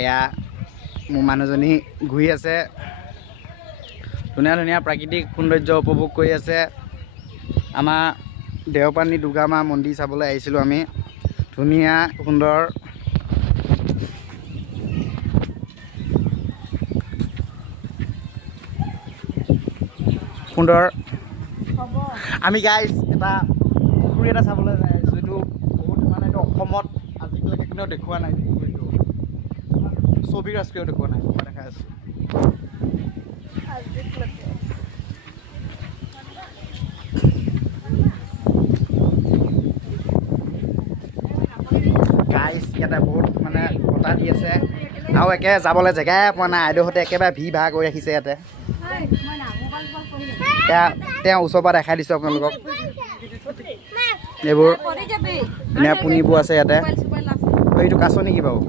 এয়া মোৰ মানুহজনী ঘূৰি আছে, ধুনীয়া ধুনীয়া প্ৰাকৃতিক সৌন্দৰ্য উপভোগ কৰি আছে। আমাৰ দেওপানী দুৰ্গামা মন্দিৰ চাবলৈ আহিছিলোঁ আমি। ধুনীয়া সুন্দৰ সুন্দৰ আমি গাইজ এটা পুখুৰী এটা চাবলৈ যাই আছোঁ, এইটো বহুত মানে এইটো অসমত আজিলৈকে কোনেও দেখুওৱা নাই। পুখুৰীটো ছবি ৰাষ্ট্ৰীয় দেখুওৱা নাই, মই দেখাই আছোঁ। গাইজ ইয়াতে বহুত মানে বতাহ দি আছে আৰু একে যাবলৈ জেগাই পোৱা নাই। আইদেউহঁতে একেবাৰে ভিৰ ভাৰ কৰি ৰাখিছে ইয়াতে। তেওঁ ওচৰৰ পৰা দেখাই দিছোঁ আপোনালোকক। এইবোৰ ধুনীয়া পুনিবোৰ আছে ইয়াতে। এইটো কাছ নেকি বাৰু?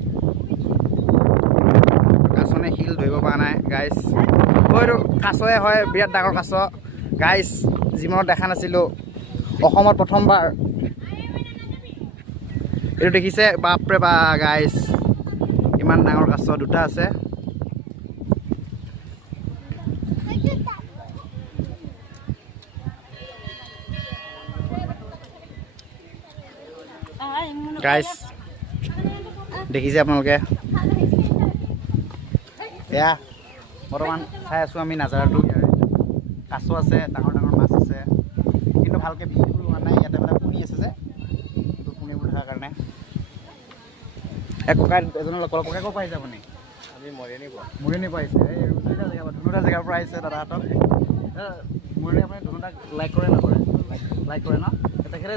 কাছনে শিল ধৰিব পৰা নাই গাইজ। এইটো কাছয়ে হয়, বিৰাট ডাঙৰ কাছ গাইজ। জীৱনত দেখা নাছিলোঁ, অসমত প্ৰথমবাৰ এইটো দেখিছে। বাপৰে বা গাইজ, ইমান ডাঙৰ কাছ দুটা আছে। গাইজ দেখিছে আপোনালোকে, এয়া বৰ্তমান চাই আছোঁ আমি নাজাৰাটো। কাছ আছে, ডাঙৰ ডাঙৰ মাছ আছে, কিন্তু ভালকৈ ভিডিঅ' হোৱা নাই। ইয়াতে মানে পুনি আছে যে, সেইটো পুনিবোৰ থকাৰ কাৰণে। ককাই এজনৰ ককাই ক'ৰ পৰা আহিছে আপুনি? আমি মৰিয়নি পৰা আহিছে। এই দুটা জেগাৰ পৰা, ধুনুটা জেগাৰ পৰা আহিছে দাদাহঁতক। মৰিয়নি আপুনি ধুনুটাক লাইক কৰে নকৰে? লাইক কৰে ন? তেখেতে